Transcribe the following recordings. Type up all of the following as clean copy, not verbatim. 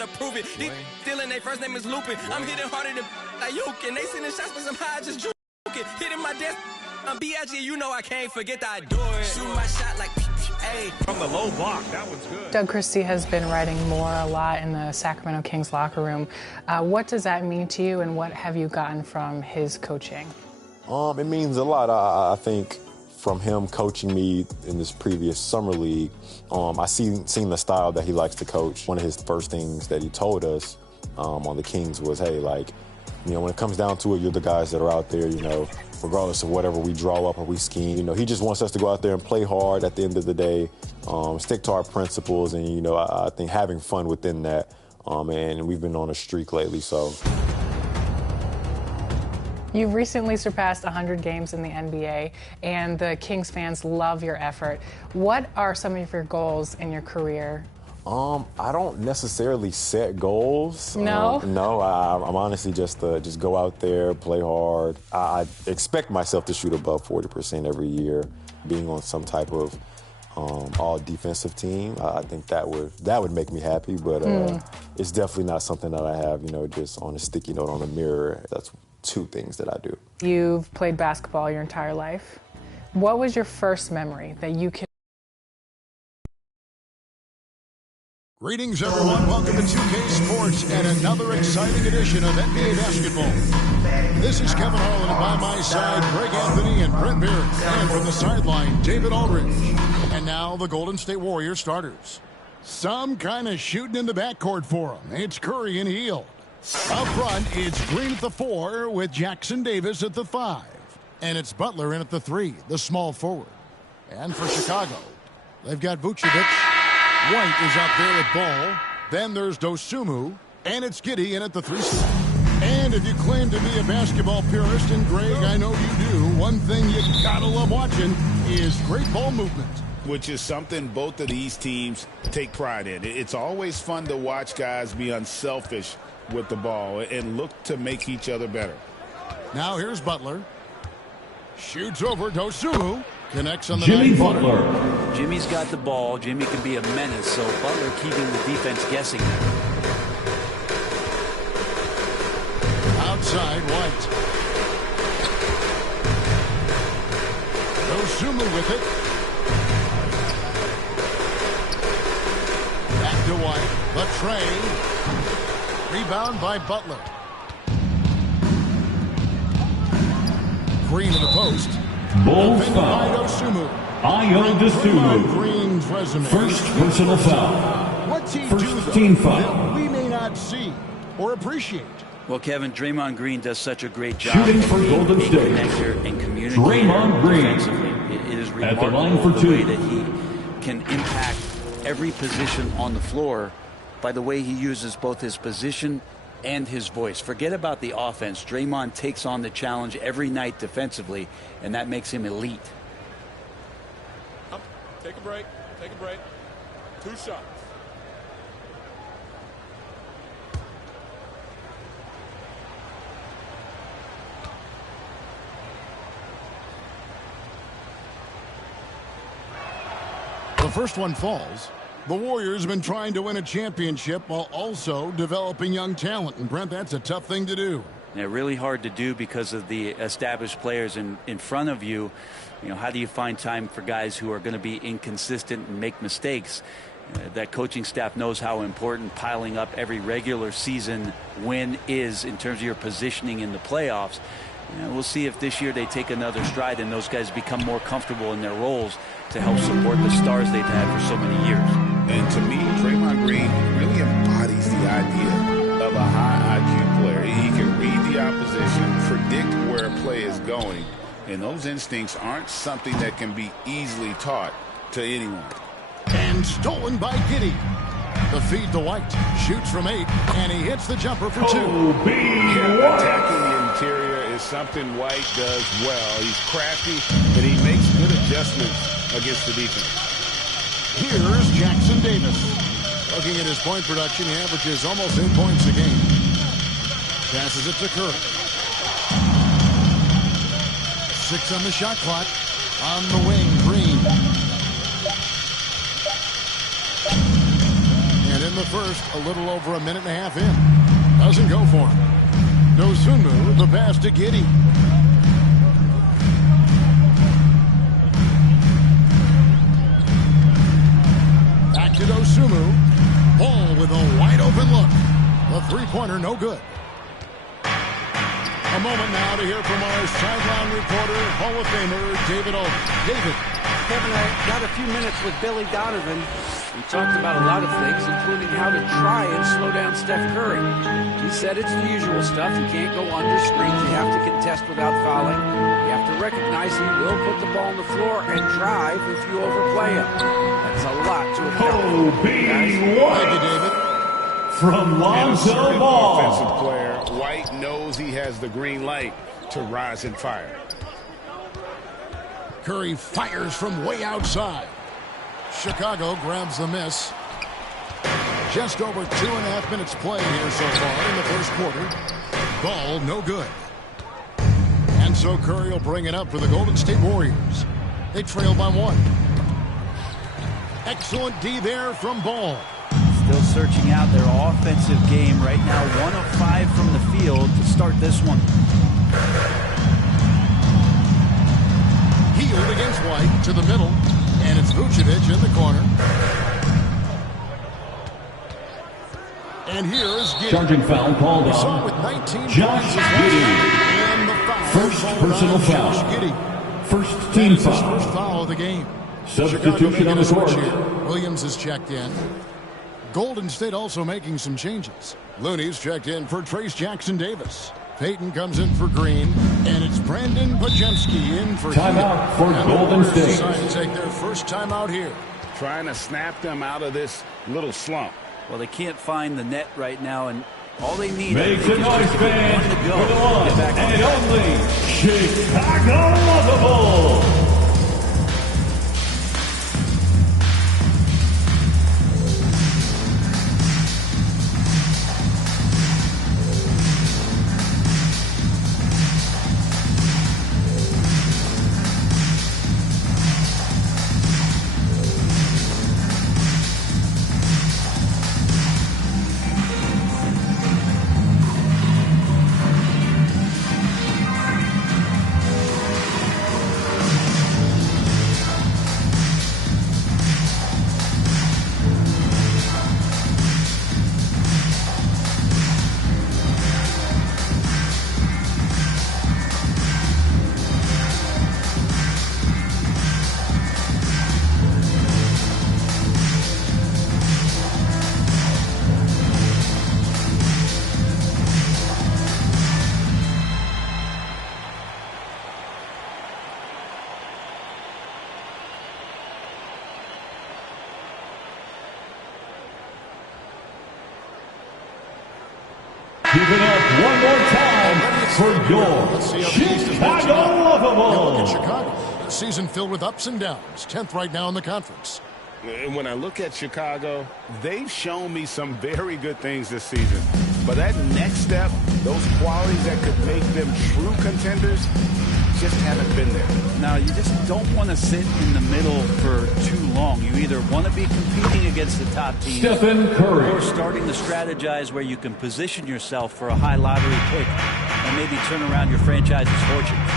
gotta prove it. These stealing, their first name is Lupin. I'm hitting harder than Ayuk, and they sending shots for some high, just juking. Hitting my desk, I'm B.I.G., you know I can't forget that I do it. Shoot my shot like, hey. From the low block, that one's good. Doug Christie has been writing more a lot in the Sacramento Kings locker room. What does that mean to you, and what have you gotten from his coaching? It means a lot. I think from him coaching me in this previous summer league, I seen the style that he likes to coach. One of his first things that he told us on the Kings was, hey, like, you know, when it comes down to it, you're the guys that are out there, you know, regardless of whatever we draw up or we scheme. You know, he just wants us to go out there and play hard at the end of the day, stick to our principles, and, you know, I think having fun within that. And we've been on a streak lately, so. You've recently surpassed 100 games in the NBA, and the Kings fans love your effort. What are some of your goals in your career? I don't necessarily set goals. No? No, I'm honestly just go out there, play hard. I expect myself to shoot above 40% every year, being on some type of all-defensive team. I think that would make me happy, but it's definitely not something that I have, you know, just on a sticky note on a mirror. That's two things that I do. You've played basketball your entire life. What was your first memory that you can... Greetings, everyone. Welcome to 2K Sports and another exciting edition of NBA basketball. This is Kevin Harlan, and by my side, Greg Anthony and Brent Beard. And from the sideline, David Aldridge. And now, the Golden State Warriors starters. Some kind of shooting in the backcourt for them. It's Curry and Hield. Up front, it's Green at the 4 with Jackson Davis at the 5. And it's Butler in at the 3, the small forward. And for Chicago, they've got Vucevic. White is out there at ball. Then there's Dosunmu. And it's Giddey in at the 3 spot. And if you claim to be a basketball purist, and Greg, I know you do, one thing you gotta love watching is great ball movement. Which is something both of these teams take pride in. It's always fun to watch guys be unselfish with the ball and look to make each other better. Now here's Butler. Shoots over Dosunmu. Connects on the Jimmy 9 Butler. Jimmy's got the ball. Jimmy can be a menace, so Butler keeping the defense guessing. Outside, White. Dosunmu with it. Back to White. The tray. Rebound by Butler. Green in the post. Bulls foul. Ayo Green's resume. First personal foul. What's he First do, team though, foul. that we may not see or appreciate? Well, Kevin, Draymond Green does such a great job Shooting for of being Golden a State. connector and communicator Draymond Green. defensively. It is At the remarkable line for the 2. way that he can impact every position on the floor by the way he uses both his position and his voice. Forget about the offense. Draymond takes on the challenge every night defensively, and that makes him elite. Take a break. Take a break. 2 shots. The first one falls. The Warriors have been trying to win a championship while also developing young talent. And, Brent, that's a tough thing to do. Yeah, really hard to do because of the established players in front of you. You know, how do you find time for guys who are going to be inconsistent and make mistakes? That coaching staff knows how important piling up every regular season win is in terms of your positioning in the playoffs. We'll see if this year they take another stride and those guys become more comfortable in their roles to help support the stars they've had for so many years. And to me, Draymond Green really embodies the idea of a high IQ player. He can read the opposition, predict where a play is going, and those instincts aren't something that can be easily taught to anyone. And stolen by Giddey. The feed to White. Shoots from 8, and he hits the jumper for 2. Attacking the interior is something White does well. He's crafty, and he makes good adjustments against the defense. Here's Jackson Davis. Looking at his point production, he averages almost 8 points a game. Passes it to Curry. 6 on the shot clock. On the wing, Green. And in the the first, a little over a minute and a half in. Doesn't go for him. Dosunmu, the pass to Giddey. Back to Dosunmu. Ball with a wide open look. The three-pointer no good. A moment now to hear from our sideline reporter, Hall of Famer David Aldridge. David. Kevin, I got a few minutes with Billy Donovan. We talked about a lot of things, including how to try and slow down Steph Curry. He said it's the usual stuff. You can't go under screens. You have to contest without fouling. You have to recognize he will put the ball on the floor and drive if you overplay him. That's a lot to account for. Thank you, David. From Lonzo Ball. Offensive player, White knows he has the green light to rise and fire. Curry fires from way outside. Chicago grabs the miss. Just over 2.5 minutes play here so far in the first quarter. Ball no good. And so Curry will bring it up for the Golden State Warriors. They trail by 1. Excellent D there from Ball. Still searching out their offensive game right now. 1 of 5 from the field to start this one. Healed against White to the middle. And it's Vucevic in the corner. And here is Giddey. Charging foul called on with 19 Josh Giddey. And the foul. First personal foul. Giddey. First team His foul. first foul of the game. Substitution on the court. Williams is checked in. Golden State also making some changes. Looney's checked in for Trace Jackson-Davis. Payton comes in for Green, and it's Brandon Podziemski in for timeout for Golden State. Decide to take their first timeout here. Trying to snap them out of this little slump. Well, they can't find the net right now, and all they need Make is some noise, just fans, one to go. for the one Get back on and track. only Chicago Lovable. Give it up one more time for your Chicago Lovable. Look at Chicago. A season filled with ups and downs. 10th right now in the conference. And when I look at Chicago, they've shown me some very good things this season. But that next step, those qualities that could make them true contenders, just haven't been there. Now, you just don't want to sit in the middle for too long. You either want to be competing against the top team Stephen Curry. or starting to strategize where you can position yourself for a high lottery pick and maybe turn around your franchise's fortunes.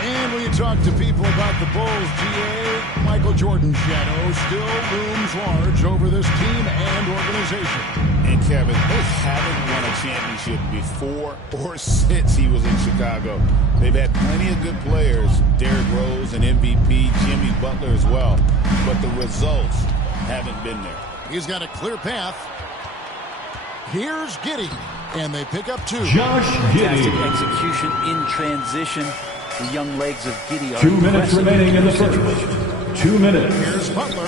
And when you talk to people about the Bulls, GA, Michael Jordan's shadow still looms large over this team and organization. And Kevin, they haven't won a championship before or since he was in Chicago. They've had plenty of good players, Derrick Rose and MVP, Jimmy Butler as well. But the results haven't been there. He's got a clear path. Here's Giddey. And they pick up 2. Josh Fantastic Giddey. execution in transition. The young legs of Giddey are 2 minutes impressive. remaining in the first. 2 minutes. Here's Butler.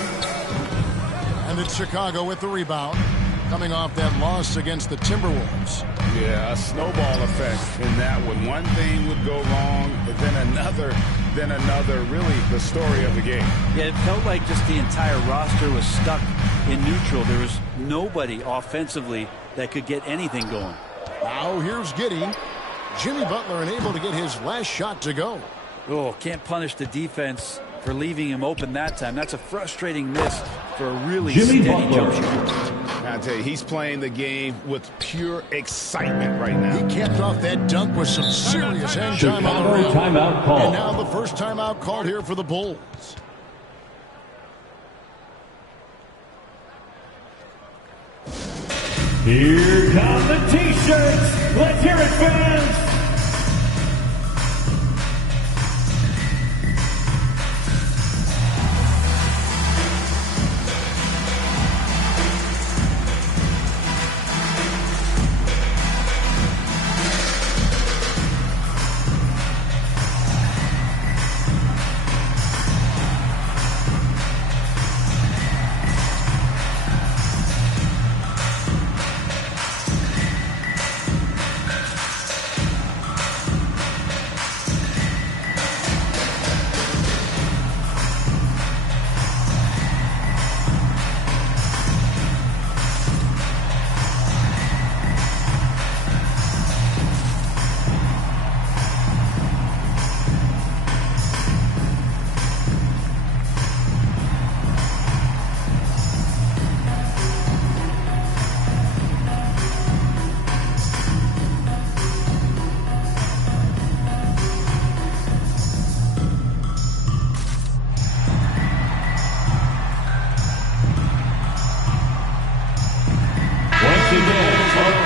And it's Chicago with the rebound. Coming off that loss against the Timberwolves. Yeah, a snowball effect in that one. One thing would go wrong, then another. Really the story of the game. Yeah, it felt like just the entire roster was stuck in neutral. There was nobody offensively that could get anything going. Now here's Giddey. Jimmy Butler unable to get his last shot to go. Oh, can't punish the defense for leaving him open that time. That's a frustrating miss for a really Jimmy steady Butler. jump shooter. I tell you, he's playing the game with pure excitement right now. He capped off that dunk with some serious hang time on the rim. Timeout call. And now the first timeout called here for the Bulls. Here come the T-shirts. Let's hear it, fans.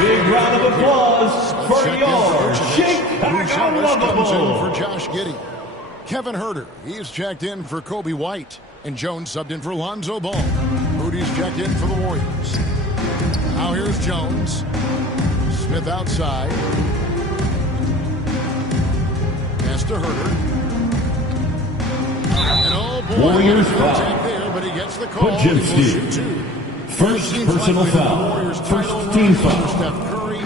Big round of applause for your Chicago Bulls. For Josh Giddey. Kevin Huerter, he's checked in for Kobe White. And Jones subbed in for Lonzo Ball. Moody's checked in for the Warriors. Now here's Jones. Smith outside. Pass to Huerter. And oh boy, Warriors foul. There, but he gets the call. Pudzinski. First personal foul. First team foul. Steph Curry.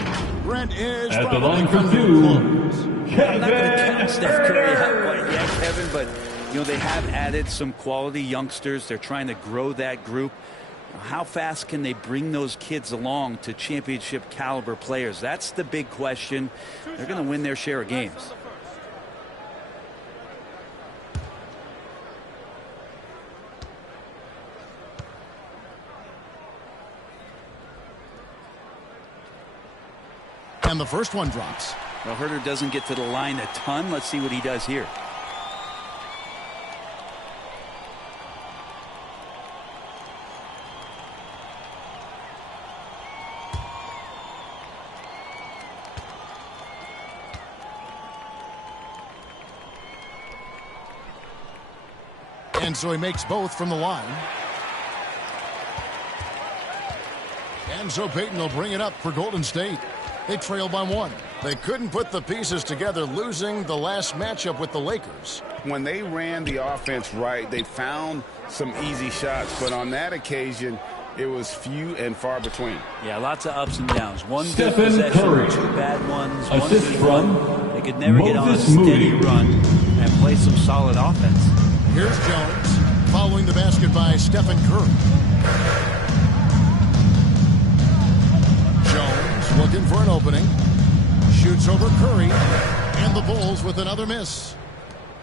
Brent is at the line for two. I'm not going to count Steph Curry out quite yet, Kevin, but you know they have added some quality youngsters. They're trying to grow that group. How fast can they bring those kids along to championship caliber players? That's the big question. They're going to win their share of games. And the first one drops. Well, Huerter doesn't get to the line a ton. Let's see what he does here. And so he makes both from the line. And so Payton will bring it up for Golden State. They trail by one. They couldn't put the pieces together, losing the last matchup with the Lakers. When they ran the offense right, they found some easy shots, but on that occasion, it was few and far between. Yeah, lots of ups and downs. One good Stephen possession, Curry. two bad ones, Assist one good from one. They could never get on a Moses steady Moody. run and play some solid offense. Here's Jones, following the basket by Stephen Curry. Jones looking for an opening. Shoots over Curry. And the Bulls with another miss.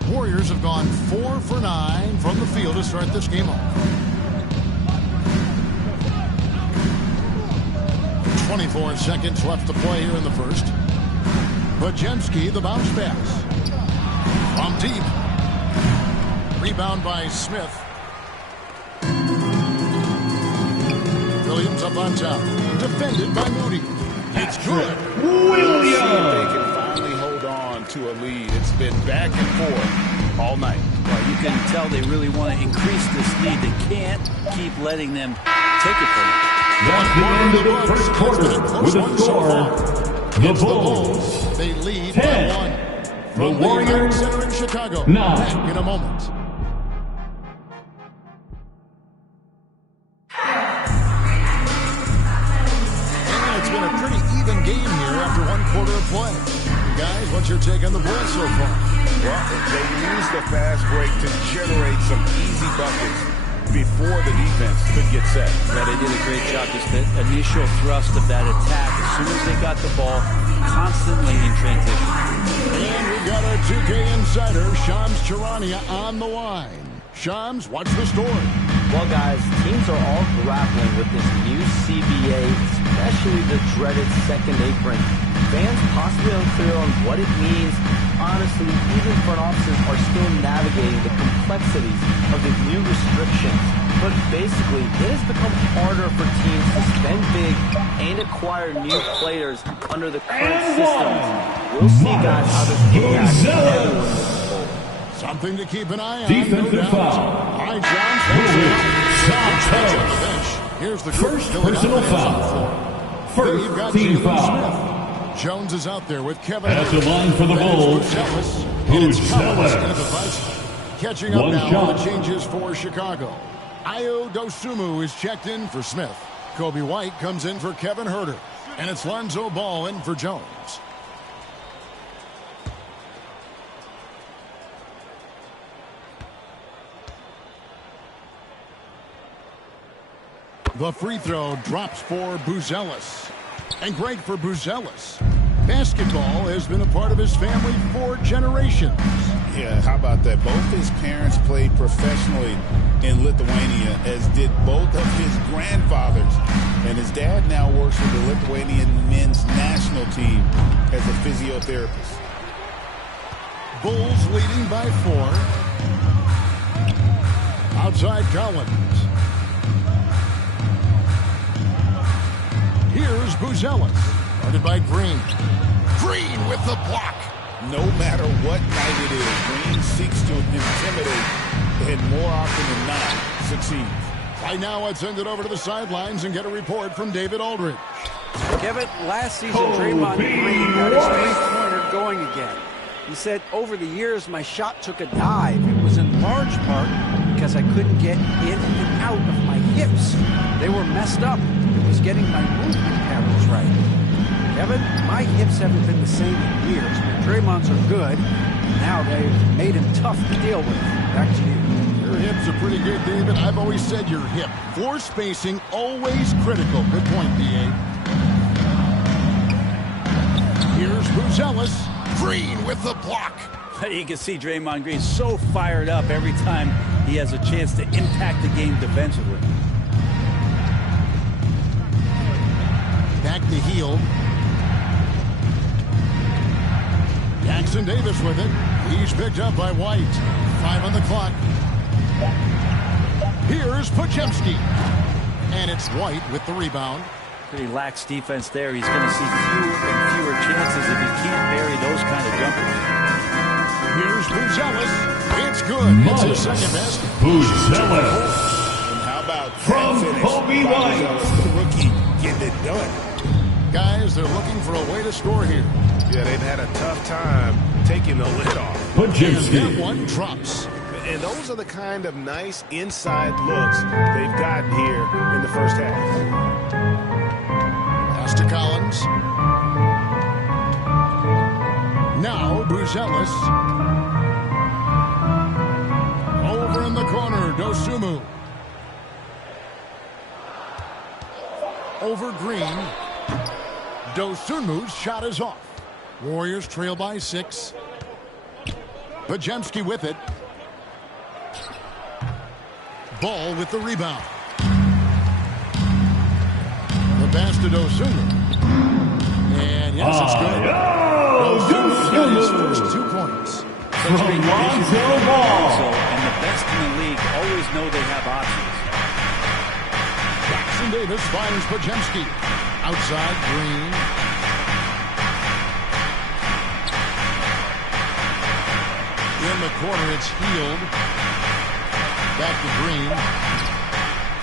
Warriors have gone 4 for 9 from the field to start this game off. 24 seconds left to play here in the first. Pudzinski, the bounce pass. From deep. Rebound by Smith. Williams up on top. Defended by Moody. It's good. See if they can finally hold on to a lead. It's been back and forth all night. Well, you can tell they really want to increase this lead. They can't keep letting them take it from them. That's the end of the first quarter with a score. The Bulls They lead 10. by 1. The From the United Warriors Center in Chicago. 9. Back in a moment. And it's been a pretty even game here after one quarter of play. You guys, what's your take on the Bulls so far? Well, they used the fast break to generate some easy buckets before the defense could get set. Yeah, they did a great job. Just the initial thrust of that attack. As soon as they got the ball, constantly in transition. And we've got our 2K insider, Shams Charania, on the line. Shams, what's the story? Well, guys, teams are all grappling with this new CBA, especially the dreaded second apron. Fans possibly unclear on what it means. Honestly, even front offices are still navigating the complexities of the new restrictions. But basically, it has become harder for teams to spend big and acquire new players under the current systems. We'll see, guys, how this impacts everyone. Something to keep an eye on. Defensive foul. All right, John. Here's the first personal foul. First team foul. Jones is out there with Kevin. At the line for the Bulls. Catching up now on the changes for Chicago. Ayo Dosunmu is checked in for Smith. Kobe White comes in for Kevin Huerter. And it's Lonzo Ball in for Jones. The free throw drops for Buzelis. And great for Buzelis. Basketball has been a part of his family for generations. Yeah, how about that? Both his parents played professionally in Lithuania, as did both of his grandfathers. And his dad now works with the Lithuanian men's national team as a physiotherapist. Bulls leading by 4. Outside Collins. Here's Buzelis, guarded by Green. Green with the block. No matter what night it is, Green seeks to intimidate and more often than not succeeds. Right now, let's send it over to the sidelines and get a report from David Aldridge. Kevin, last season, Draymond Green got his three-pointer going again. He said, over the years, my shot took a dive. It was in large part because I couldn't get in and out of my hips. They were messed up. It was getting my movement patterns right. Kevin, my hips haven't been the same in years. My Draymond's are good. Now they've made him tough to deal with. Back to you. Your hips are pretty good, David. I've always said your hip. Floor spacing, always critical. Good point, B.A. Here's Buzelis. Green with the block. You can see Draymond Green so fired up every time he has a chance to impact the game defensively. Back to Hield. Jackson Davis with it. He's picked up by White. 5 on the clock. Here's Podziemski. And it's White with the rebound. Pretty lax defense there. He's going to see fewer and fewer chances if he can't bury those kind of jumpers. Here's Buzelis. It's good. It's his second best. Buzelis. And how about from Kobe White? The rookie getting it done. Guys, they're looking for a way to score here. Yeah, they've had a tough time taking the lid off. Podziemski. And that one drops. And those are the kind of nice inside looks they've gotten here in the first half. Pass to Collins. Now Buzelis. Over in the corner, Dosunmu. Over Green. Dosunmu's shot is off. Warriors trail by 6. Podziemski with it. Ball with the rebound. The pass to Dosunmu. And yes, it's good. Dosunmu got his first 2 points. Such great vision also, and the best in the league always know they have options. Jackson Davis finds Podziemski. Outside Green. In the corner, it's Hield. Back to Green.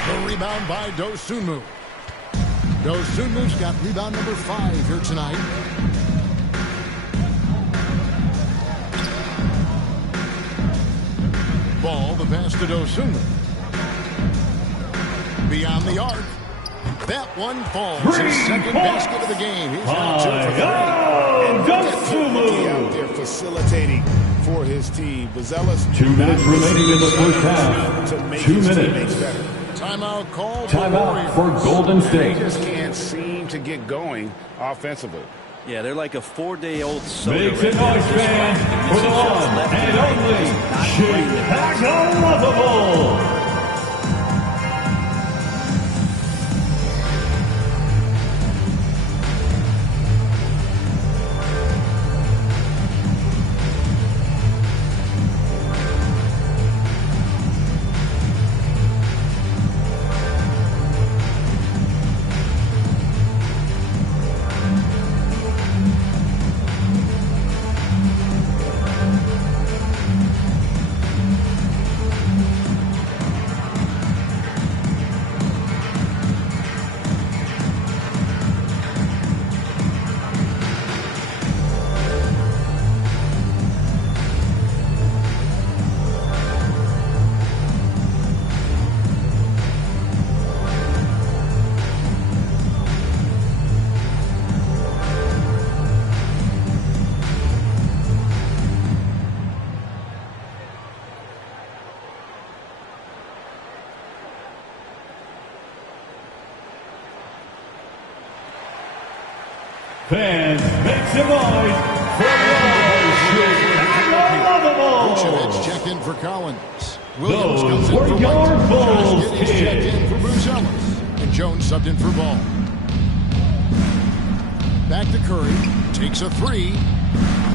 The rebound by Dosunmu. Dosunmu's got rebound number 5 here tonight. Ball, the pass to Dosunmu. Beyond the arc. That one falls. His second basket of the game. He's got 2 for 3. And out there facilitating for his team. Buzelis. 2 minutes remaining in the first half. 2 minutes. Timeout call. Timeout for Golden State. They just can't seem to get going offensively. Yeah, they're like a 4-day-old soda. Make some noise, fans, for the one and only Chicago Lovable. Fans, make some noise for Vucevic checked in for Collins. Williams comes in for your White. Bulls, Josh Giddey's checked in for Bruce Ellis. And Jones subbed in for Ball. Back to Curry. Takes a three.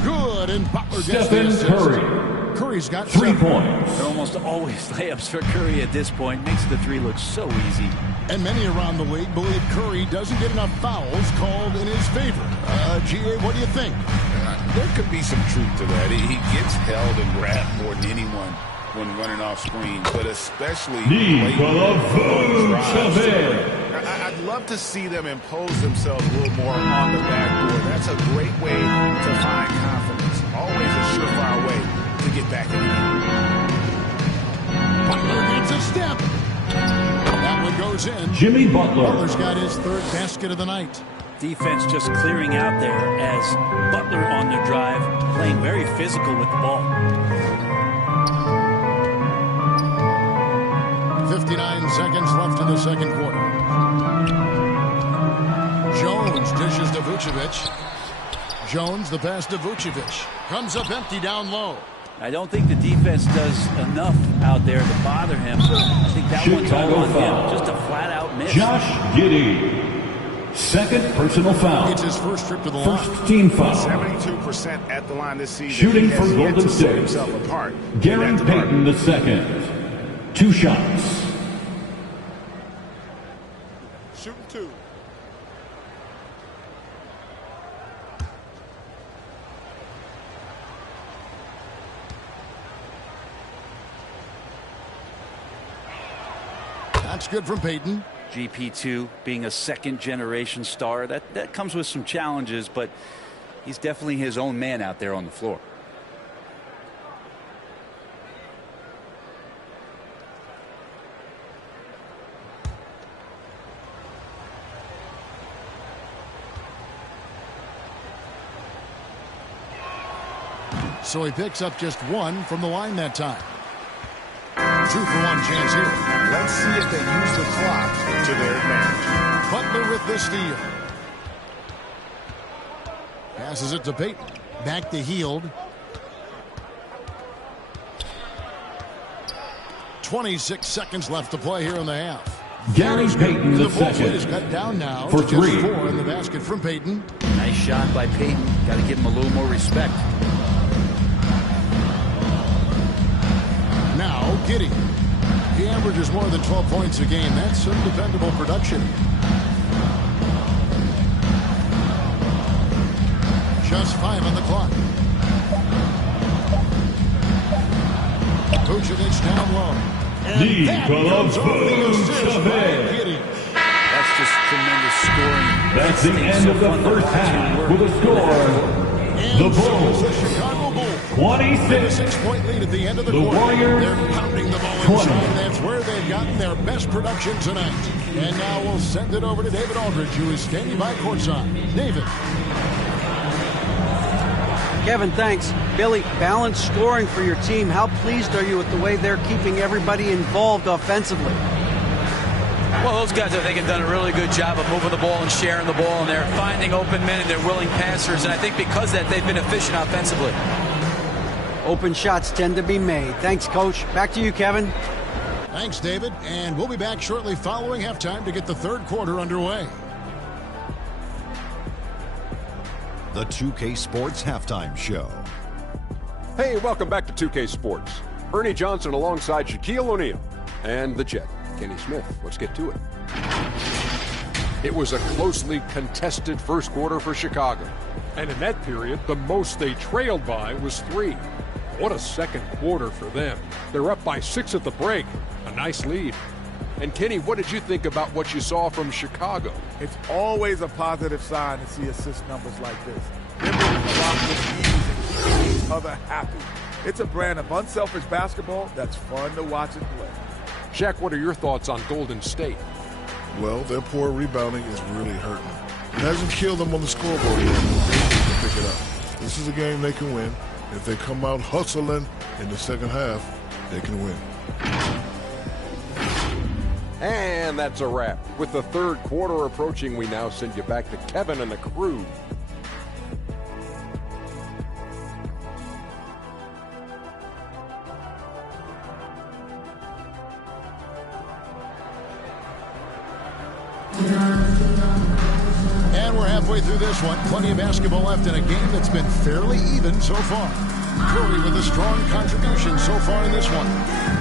Good. And Butler gets the assist. Curry's got 3 points. They're almost always layups for Curry at this point. Makes the three look so easy. And many around the league believe Curry doesn't get enough fouls called in his favor. G.A., what do you think? There could be some truth to that. He gets held and grabbed more than anyone when running off screen, but especially I'd love to see them impose themselves a little more on the backboard. That's a great way to find confidence. Always a surefire way to get back in the game. Butler gets a step. That one goes in. Jimmy Butler. Butler's got his third basket of the night. Defense just clearing out there as Butler on the drive, playing very physical with the ball. 59 seconds left in the second quarter. Jones dishes to Vucevic. Jones, the pass to Vucevic. Comes up empty down low. I don't think the defense does enough out there to bother him. I think that one's all on him. Just a flat-out miss. Josh Giddey. Second personal foul. It's his first trip to the line. First team foul. 72% at the line this season. Shooting for Golden State. Himself apart. Gary Payton the second. 2 shots. Shooting 2. That's good from Payton. GP2 being a second-generation star, that comes with some challenges, but he's definitely his own man out there on the floor. So he picks up just 1 from the line that time. 2-for-1 chance here. Let's see if they use the clock to their advantage. Butler with the steal. Passes it to Payton. Back to Hield. 26 seconds left to play here in the half. Gary Payton the second. second. Is cut down now for to 3. Just 4 in the basket from Payton. Nice shot by Payton. Got to give him a little more respect. Now Giddey. He averages more than 12 points a game. That's some dependable production. Just 5 on the clock. Vucevic down low. And that comes off the assist by Giddey. That's just tremendous scoring. That's the end of the first half with a score. The Bulls, The Chicago Bulls. 26. A 6-point lead at the end of the The quarter. Warriors, They're pounding the ball 20. inside. That's where they've gotten their best production tonight. And now we'll send it over to David Aldridge, who is standing by courtside. David. Kevin, thanks. Billy, balanced scoring for your team. How pleased are you with the way they're keeping everybody involved offensively? Well, those guys, I think, have done a really good job of moving the ball and sharing the ball, and they're finding open men and they're willing passers, and I think because of that, they've been efficient offensively. Open shots tend to be made. Thanks, Coach. Back to you, Kevin. Thanks, David. And we'll be back shortly following halftime to get the third quarter underway. The 2K Sports Halftime Show. Hey, welcome back to 2K Sports. Ernie Johnson alongside Shaquille O'Neal and the Jet, Kenny Smith. Let's get to it. It was a closely contested first quarter for Chicago. And in that period, the most they trailed by was 3. What a second quarter for them. They're up by 6 at the break. A nice lead. And Kenny, what did you think about what you saw from Chicago? It's always a positive sign to see assist numbers like this. They're moving the rock with ease and keeping each other happy. It's a brand of unselfish basketball that's fun to watch and play. Shaq, what are your thoughts on Golden State? Well, their poor rebounding is really hurting. It hasn't killed them on the scoreboard yet. They pick it up. This is a game they can win. If they come out hustling in the second half, they can win. And that's a wrap. With the third quarter approaching, we now send you back to Kevin and the crew. And we're halfway through this one. Plenty of basketball left in a game that's been fairly even so far. Curry with a strong contribution so far in this one.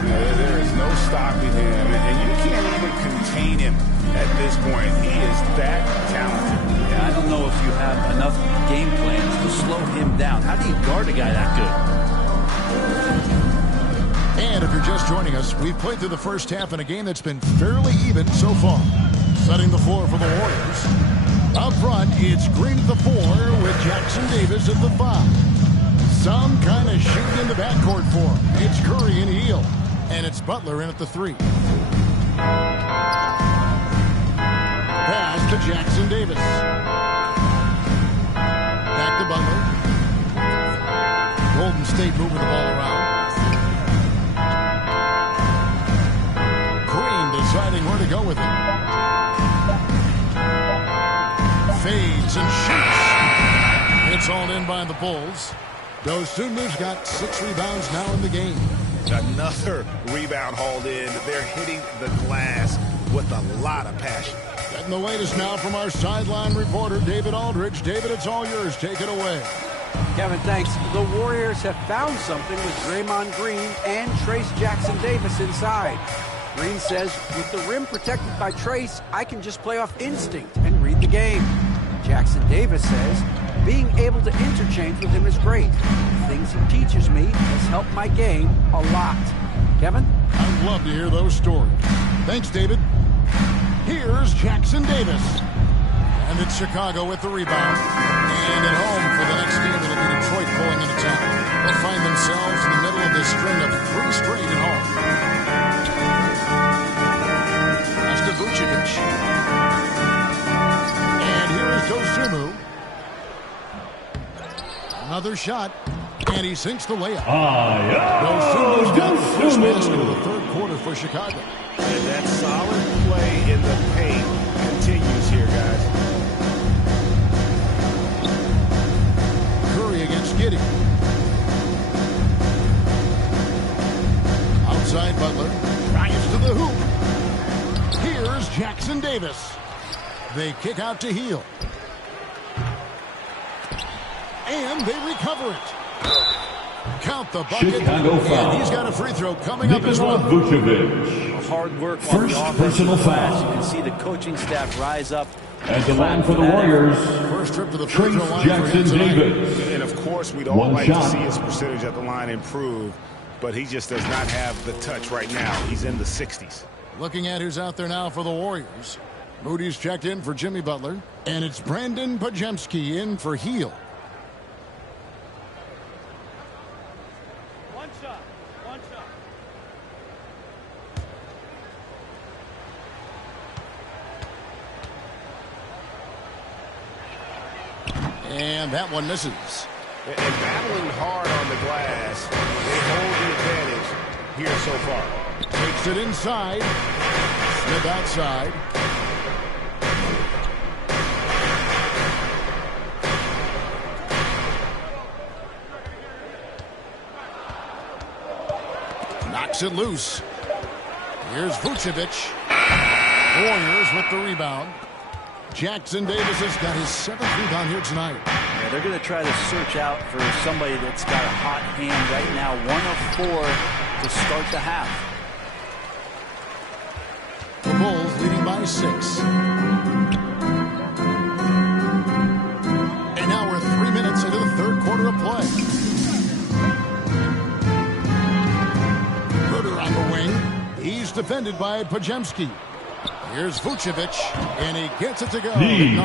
There is no stopping him, and you can't even contain him at this point. He is that talented. Yeah, I don't know if you have enough game plans to slow him down. How do you guard a guy that good? And if you're just joining us, we've played through the first half in a game that's been fairly even so far. Setting the floor for the Warriors. Up front, it's Green at the 4 with Jackson Davis at the 5. Some kind of shoot in the backcourt for him. It's Curry and Hield. And it's Butler in at the 3. Pass to Jackson Davis. Back to Butler. Golden State moving the ball around. Green deciding where to go with it. Fades and shoots. It's all in by the Bulls. Dosunmu's got 6 rebounds now in the game. Another rebound hauled in. They're hitting the glass with a lot of passion. Getting the latest now from our sideline reporter, David Aldridge. David, it's all yours. Take it away. Kevin, thanks. The Warriors have found something with Draymond Green and Trace Jackson Davis inside. Green says, with the rim protected by Trace, I can just play off instinct and read the game. Jackson Davis says, being able to interchange with him is great. The things he teaches me has helped my game a lot. Kevin? I'd love to hear those stories. Thanks, David. Here's Jackson Davis. And it's Chicago with the rebound. And at home for the next game, it'll be Detroit pulling into town. They'll find themselves in the middle of this string of 3 straight at home. That's to Vucevic. And here is Dosunmu. Another shot, and he sinks the layup. Dosunmu's got the first basket of the third quarter for Chicago. And that solid play in the paint continues here, guys. Curry against Giddey. Outside Butler. Drives to the hoop. Here's Jackson Davis. They kick out to Hield. And they recover it. Count the bucket. Chicago foul. And he's got a free throw coming up as well. Vucevic. Hard work on First the offensive personal glass. foul. You can see the coaching staff rise up. At the line for the Warriors, First trip to the free throw line Jackson Davis. And of course, we'd all like shot. to see his percentage at the line improve, but he just does not have the touch right now. He's in the 60s. Looking at who's out there now for the Warriors. Moody's checked in for Jimmy Butler. And it's Brandon Podziemski in for Hield. One shot. And that one misses. And battling hard on the glass, they hold the advantage here so far. Takes it inside. Smith outside. Knocks it loose. Here's Vucevic. Warriors with the rebound. Jackson Davis has got his 7th rebound here tonight. Yeah, they're going to try to search out for somebody that's got a hot hand right now. 1 of 4 to start the half. The Bulls leading by 6. And now we're 3 minutes into the 3rd quarter of play. Herter on the wing. He's defended by Podziemski. Here's Vucevic, and he gets it to go. Vucevic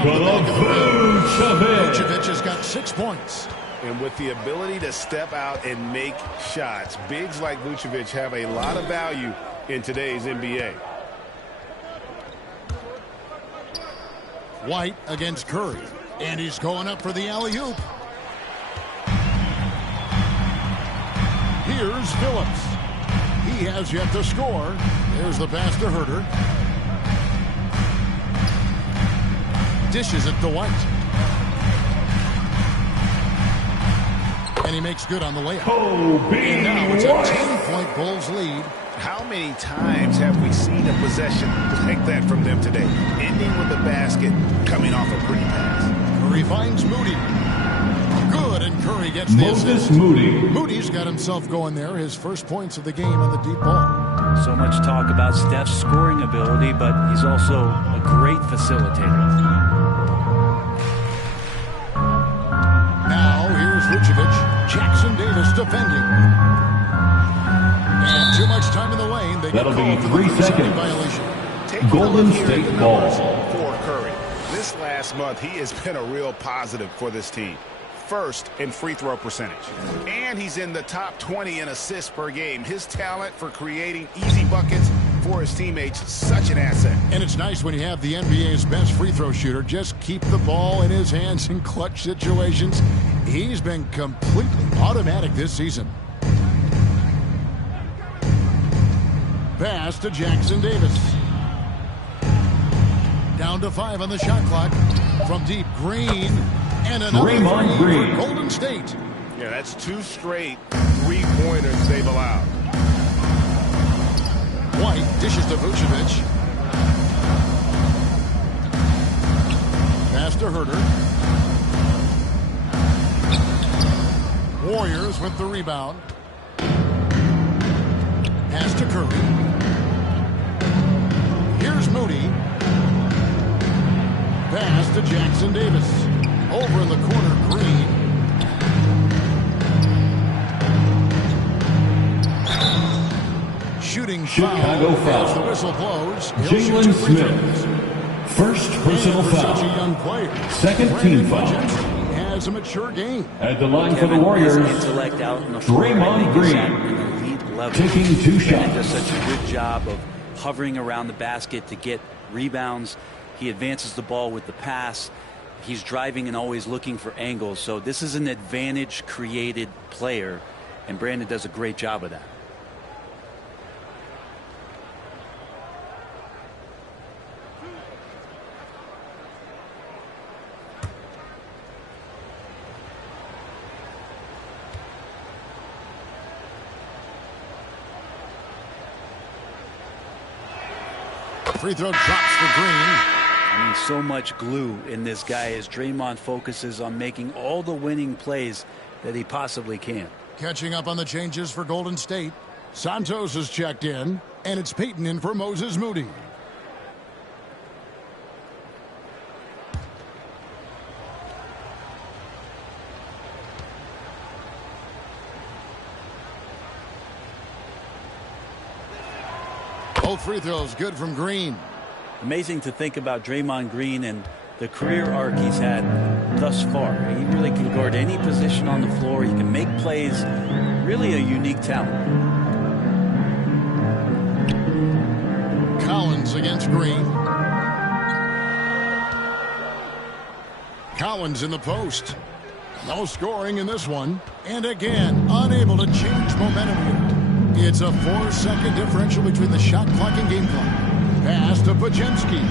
has got 6 points. And with the ability to step out and make shots, bigs like Vucevic have a lot of value in today's NBA. White against Curry, and he's going up for the alley-oop. Here's Phillips. He has yet to score. There's the pass to Herter. Dishes it to White. And he makes good on the layup. And now it's a 10-point Bulls lead. How many times have we seen a possession like that from them today? Ending with a basket, coming off a pretty pass. Curry finds Moody. Good, and Curry gets the assist. Moody's got himself going there. His first points of the game on the deep ball. So much talk about Steph's scoring ability, but he's also a great facilitator. Now, here's Vucevic. Jackson Davis defending. And too much time in the lane. They That'll be 3 seconds. Violation. Golden State ball. For Curry. This last month, he has been a real positive for this team. First in free throw percentage. And he's in the top 20 in assists per game. His talent for creating easy buckets for his teammates, such an asset. And it's nice when you have the NBA's best free throw shooter just keep the ball in his hands in clutch situations. He's been completely automatic this season. Pass to Jackson Davis. Down to 5 on the shot clock. From deep, Green. And another three for Golden State. Yeah, that's 2 straight 3-pointers they've allowed. White dishes to Vucevic. Pass to Herter. Warriors with the rebound. Pass to Curry. Here's Moody. Pass to Jackson Davis. Over in the corner, Green. Shooting Chicago foul. As the whistle blows, Jalen Smith. First personal foul. Such a young player. Second team foul. He has a mature game. At the line for the Warriors, Intellect out on the floor. Draymond Green. Elite level. Taking 2 shots. And does such a good job of hovering around the basket to get rebounds. He advances the ball with the pass. He's driving and always looking for angles. So this is an advantage-created player, and Brandon does a great job of that. Free throw drops for Green. I mean, so much glue in this guy as Draymond focuses on making all the winning plays that he possibly can. Catching up on the changes for Golden State. Santos has checked in, and it's Payton in for Moses Moody. Both free throws good from Green. Amazing to think about Draymond Green and the career arc he's had thus far. He really can guard any position on the floor. He can make plays. Really a unique talent. Collins against Green. Collins in the post. No scoring in this one. And again, unable to change momentum here. It's a 4-second differential between the shot clock and game clock. Pass to Podziemski.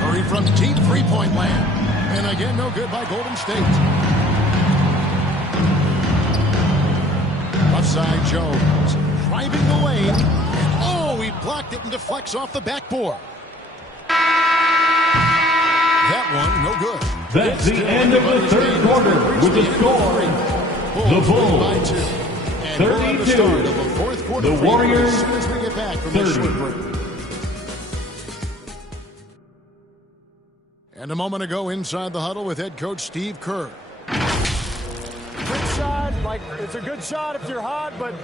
Curry from deep three-point land. And again, no good by Golden State. Left side, Jones. Driving the lane. And oh, he blocked it and deflects off the backboard. That one, no good. That's the end of the third quarter with the score. The Bulls 32. The Warriors 30. And a moment ago inside the huddle with head coach Steve Kerr. Good shot, it's a good shot if you're hot, but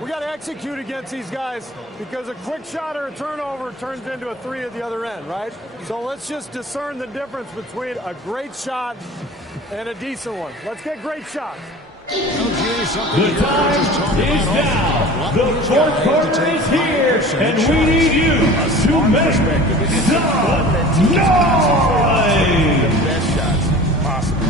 we got to execute against these guys because a quick shot or a turnover turns into a three at the other end, right? So let's just discern the difference between a great shot and a decent one. Let's get great shots. The time is now. The fourth quarter is here, and we need you to make some noise. The best shots possible.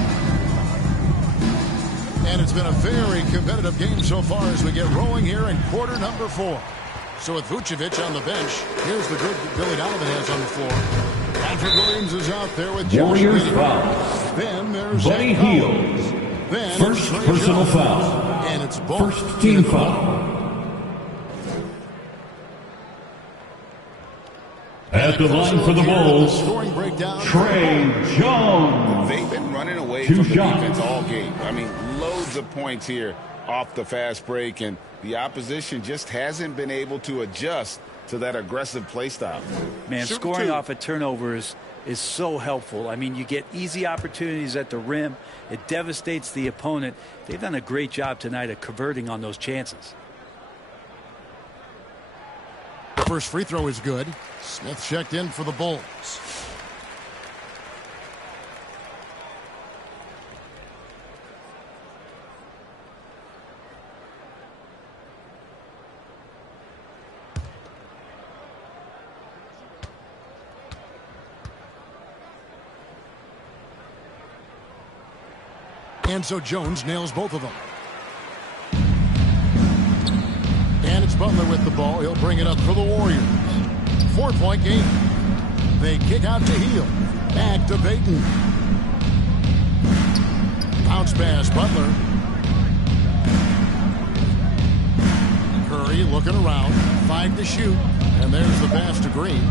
And it's been a very competitive game so far as we get rolling here in quarter number 4. So with Vucevic on the bench, here's the group that Billy Donovan has on the floor. Patrick Williams is out there with Warriors foul. Then there's Buddy Hield. Then first personal foul. And it's first team foul. At the line for the Bulls, Trey Jones. They've been running away Two from the shots. defense all game. I mean, loads of points here off the fast break, and the opposition just hasn't been able to adjust to that aggressive play style. Man, scoring off of turnovers is so helpful. I mean, you get easy opportunities at the rim. It devastates the opponent. They've done a great job tonight of converting on those chances. First free throw is good. Smith checked in for the Bulls. And so Jones nails both of them. And it's Butler with the ball. He'll bring it up for the Warriors. 4-point game. They kick out to Hield. Back to Payton. Bounce pass, Butler. Curry looking around. 5 to shoot. And there's the pass to Green.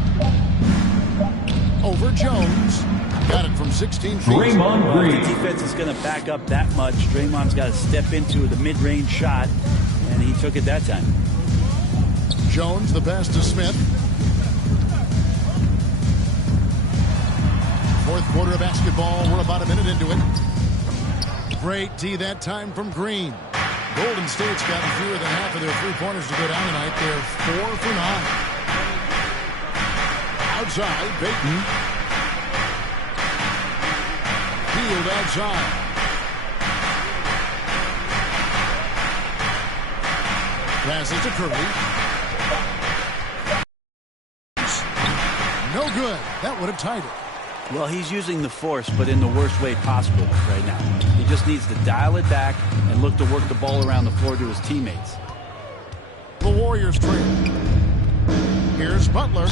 Over Jones. Got it from 16 feet. Draymond Green. The defense is going to back up that much. Draymond's got to step into the mid-range shot, and he took it that time. Jones, the pass to Smith. Fourth quarter of basketball. We're about a minute into it. Great D that time from Green. Golden State's got fewer than half of their three-pointers to go down tonight. They're 4 for 9. Outside, Payton. Hield outside. Passes to Curry. No good. That would have tied it. Well, he's using the force, but in the worst way possible right now. He just needs to dial it back and look to work the ball around the floor to his teammates. The Warriors trail. Here's Butler.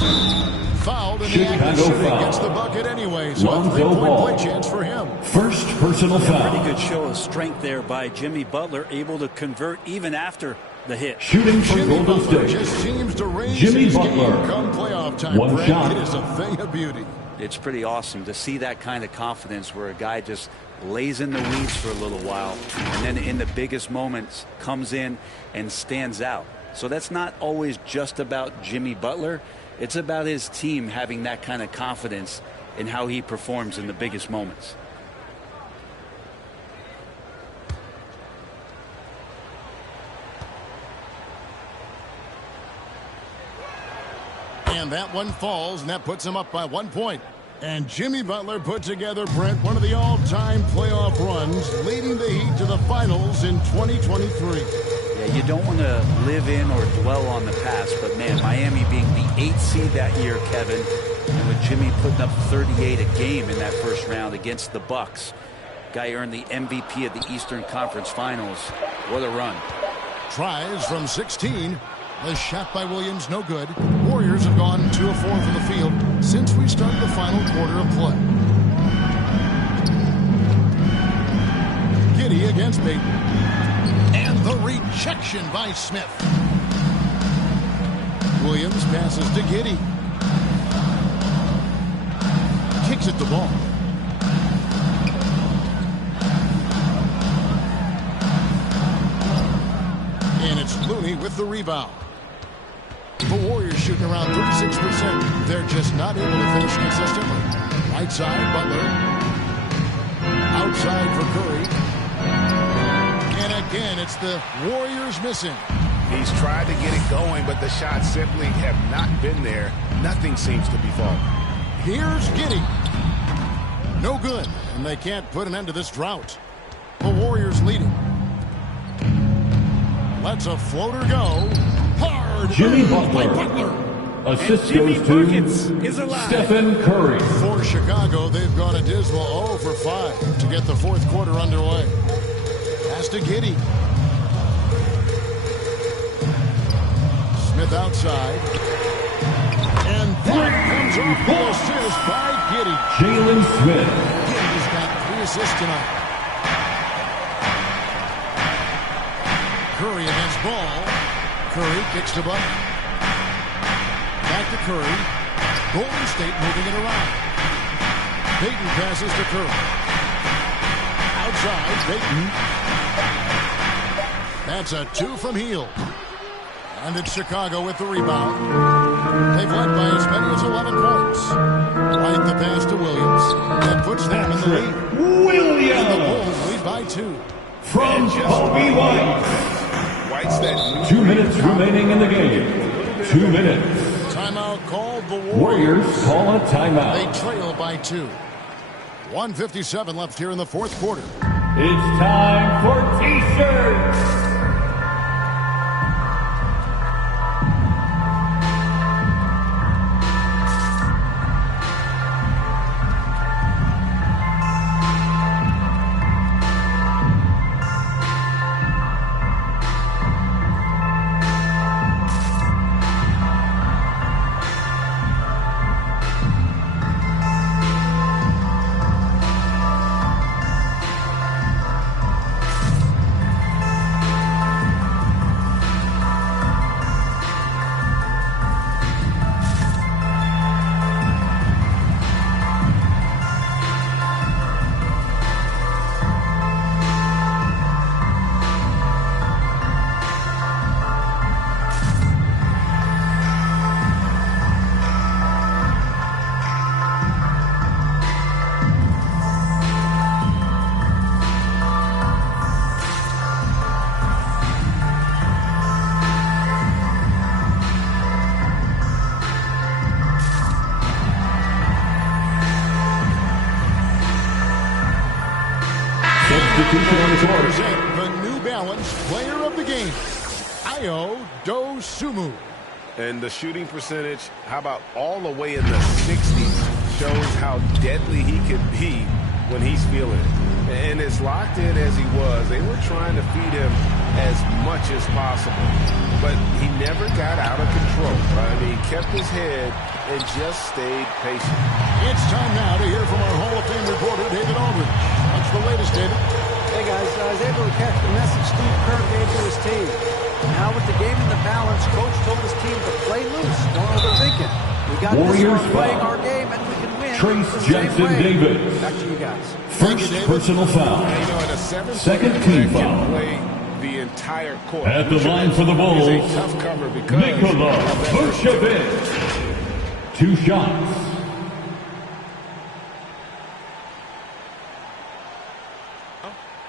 Fouled in the act of shooting. Gets the bucket anyway. So a 3-point play chance for him. First personal foul. Pretty good show of strength there by Jimmy Butler, able to convert even after the hit. Shooting for Jimmy Golden Butler State. just seems to raise Jimmy his Butler. game come playoff time. One Brett, shot. It is a thing of beauty. It's pretty awesome to see that kind of confidence where a guy just lays in the weeds for a little while and then in the biggest moments comes in and stands out. So that's not always just about Jimmy Butler. It's about his team having that kind of confidence in how he performs in the biggest moments. And that one falls, and that puts him up by 1 point. And Jimmy Butler put together, Brent, one of the all-time playoff runs, leading the Heat to the finals in 2023. Yeah, you don't want to live in or dwell on the past, but man, Miami being the 8th seed that year, Kevin, and with Jimmy putting up 38 a game in that first round against the Bucks. Guy earned the MVP of the Eastern Conference Finals. What a run. Tries from 16. The shot by Williams, no good. Warriors have gone 2 of 4 from the field since we started the final quarter of play. Giddey against Baton. And the rejection by Smith. Williams passes to Giddey. Kicks at the ball. And it's Looney with the rebound. The Warriors shooting around 36%. They're just not able to finish consistently. Right side, Butler. Outside for Curry. And again, it's the Warriors missing. He's tried to get it going, but the shots simply have not been there. Nothing seems to be falling. Here's Giddey. No good, and they can't put an end to this drought. The Warriors leading. Lets a floater go. Hard. Jimmy Butler. Assist goes to Stephen Curry. For Chicago, they've gone a dismal 0 for 5 to get the fourth quarter underway. Pass to Giddey. Smith outside. And that comes off the assist by Giddey. Jalen Smith. Giddey's got 3 assists tonight. Curry against ball. Curry kicks to Butler. Back to Curry. Golden State moving it around. Payton passes to Curry. Outside, Payton. That's a 2 from Hield. And it's Chicago with the rebound. They've led by as many as 11 points. Right the pass to Williams. That puts them in the lead. Williams! And the Bulls lead by 2. From Kobe White. 2 minutes remaining in the game. 2 minutes. Timeout called. The Warriors call a timeout. They trail by 2. 1:57 left here in the fourth quarter. It's time for T-shirts. The New Balance Player of the Game, Ayo Dosunmu. And the shooting percentage, how about all the way in the 60s, shows how deadly he could be when he's feeling it. And as locked in as he was, they were trying to feed him as much as possible. But he never got out of control. I mean, he kept his head and just stayed patient. It's time now to hear from our Hall of Fame reporter, David Aldridge. What's the latest, David? Hey, guys, I was able to catch the message Steve Kerr gave to his team. Now with the game in the balance, Coach told his team to play loose. Don't overthink it. We got Warriors this playing our game, and we can win. Trace Jackson-Davis. Back to you guys. First personal foul. Second team foul. The entire court. At the line for the Bulls, Nikola Vucevic. 2 shots.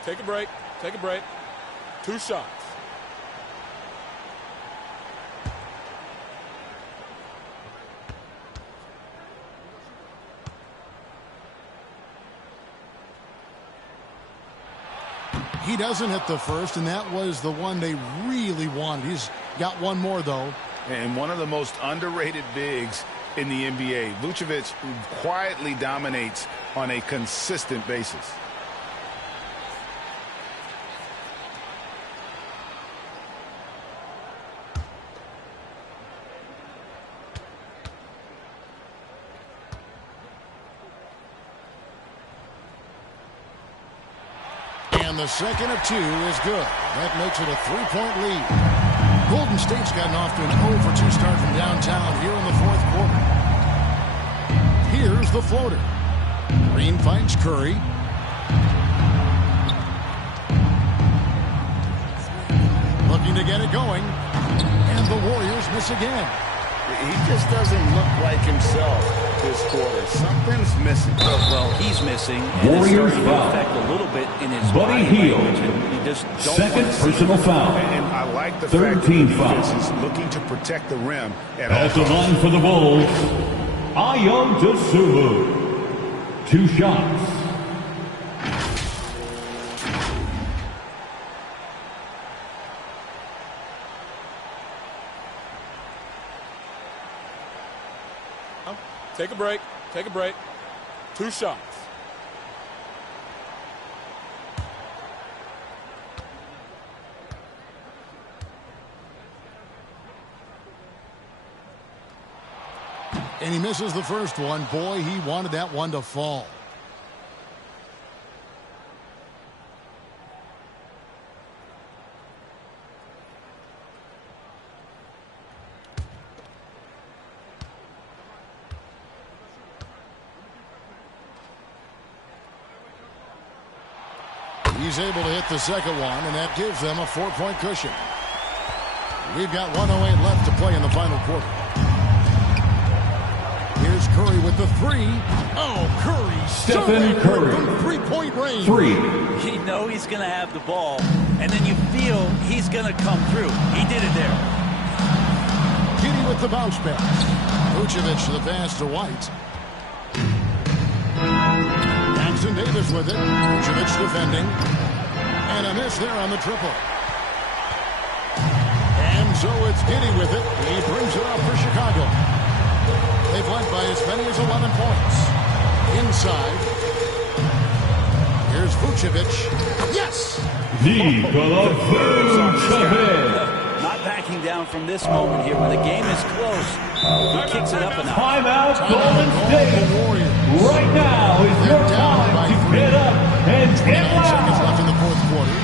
Take a break. Take a break. 2 shots. He doesn't hit the first, and that was the one they really wanted. He's got one more, though. And one of the most underrated bigs in the NBA. Vucevic quietly dominates on a consistent basis. And the second of 2 is good. That makes it a 3-point lead. Golden State's gotten off to an 0-for-2 start from downtown here in the fourth quarter. Here's the floater. Green finds Curry. Looking to get it going. And the Warriors miss again. He just doesn't look like himself this quarter. Something's missing. Well, he's missing. And Warriors it's foul. affect a little bit in his Buddy body Hield. language, and you just don't Second want to see personal it. foul. And I like the 13 fact that the defense foul. is looking to protect the rim at At all the line for the Bulls, Ayo Dosunmu. 2 shots. Take a break. Take a break. 2 shots. And he misses the first one. Boy, he wanted that one to fall. He's able to hit the second one, and that gives them a 4-point cushion. We've got 1:08 left to play in the final quarter. Here's Curry with the 3. Oh, Curry. Stephen Curry. From 3-point range. 3. You know he's going to have the ball, and then you feel he's going to come through. He did it there. Giddey with the bounce pass. Vucevic to the pass to White. Jackson Davis with it. Vucevic defending. And a miss there on the triple. And so it's Giddey with it. He brings it up for Chicago. They've led by as many as 11 points. Inside. Here's Vucevic. Yes! Nikola Vucevic. Not backing down from this moment here when the game is close. He kicks it up a notch. Timeout, Golden State. Right now is your time to get up and get 29 seconds loud. left in the fourth quarter.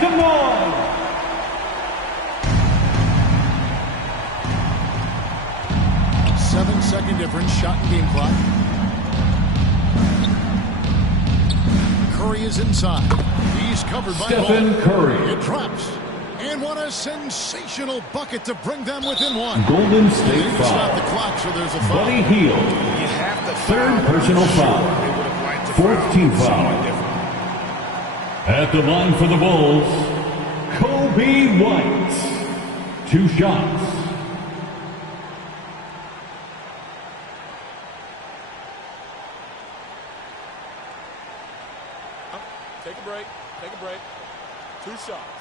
Come on! 7-second difference, shot and game clock. Curry is inside. He's covered by Stephen Curry. It drops. And what a sensational bucket to bring them within one. Golden State They need to foul. stop the clock, so there's a foul. Buddy Hield. You have to Third personal foul. Fourth team foul. At the line for the Bulls, Kobe White. 2 shots. Take a break. Take a break. 2 shots.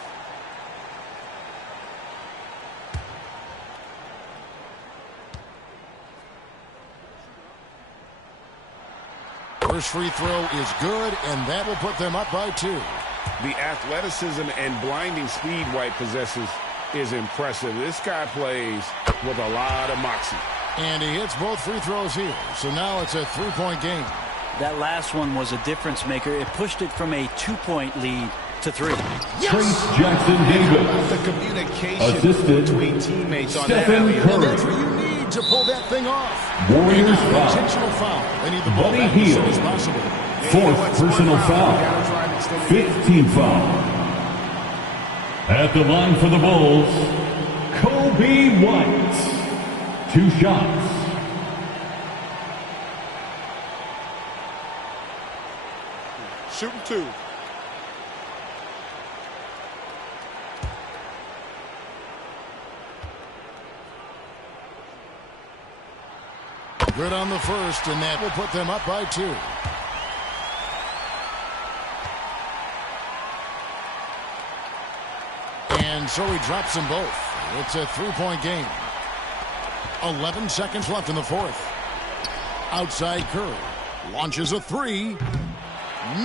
First free throw is good, and that will put them up by 2. The athleticism and blinding speed White possesses is impressive. This guy plays with a lot of moxie. And he hits both free throws here. So now it's a 3-point game. That last one was a difference maker. It pushed it from a 2-point lead to 3. Yes! Trace Jackson-Davis. The communication Assisted between teammates on Stephen that. And that's what you need to pull that thing off. Warriors foul. Intentional foul. They need the ball Buddy back as soon Hield. as possible. 4th personal foul. 15th foul. At the line for the Bulls, Kobe White. 2 shots. Shooting 2. Good on the first, and that will put them up by 2. And so he drops them both. It's a 3-point game. 11 seconds left in the 4th. Outside Curry. Launches a 3.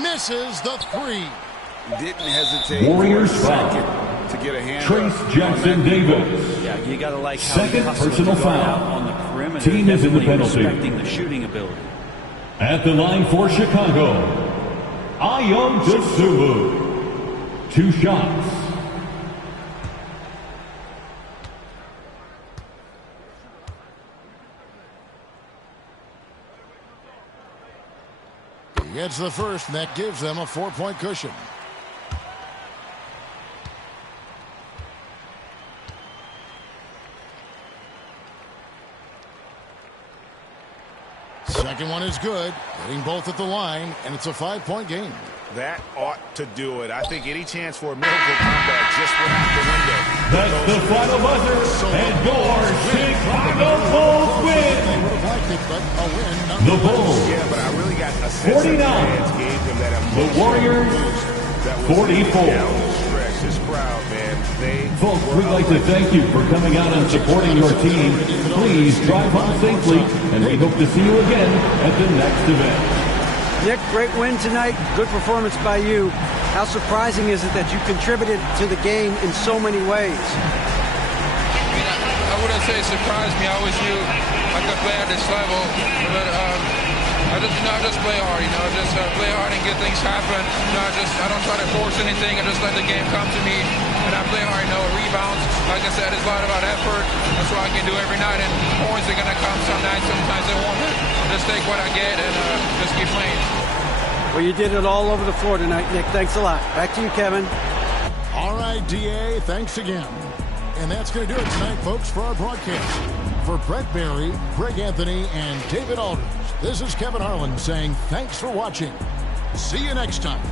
Misses the 3. Didn't hesitate Warriors for a second to get a hand. Trace Jackson-Davis. Yeah, you got to like how he Second hustled personal to go foul. out on the perimeter. Team is in the Definitely penalty. respecting the shooting ability. At the line for Chicago, Ayo Dosunmu. 2 shots. He gets the first, and that gives them a 4-point cushion. Second one is good. Hitting both at the line, and it's a 5-point game. That ought to do it. I think any chance for a miracle comeback just went out the window. That's the final buzzer, and your Chicago Bulls win. They would have liked it, but a win. The Bulls, Yeah, but I really got a sense 49. that the fans gave them that The emotional Warriors, boost that was 44. down the stretch. This crowd, man, they Folks, were we'd like to thank you for coming out and supporting your team. Please drive home safely, and we hope to see you again at the next event. Nick, great win tonight. Good performance by you. How surprising is it that you contributed to the game in so many ways? I wouldn't say it surprised me. I always knew I could play at this level, but I just play hard. Just play hard and get things happen. I don't try to force anything. I just let the game come to me, and I play hard. Rebounds. Like I said, it's a lot about effort. That's what I can do every night. And points are gonna come some nights. Sometimes they won't. Just take what I get and just keep playing. Well, you did it all over the floor tonight, Nick. Thanks a lot. Back to you, Kevin. All right, D.A., thanks again. And that's going to do it tonight, folks, for our broadcast. For Brett Barry, Greg Anthony, and David Aldridge, this is Kevin Harlan saying thanks for watching. See you next time.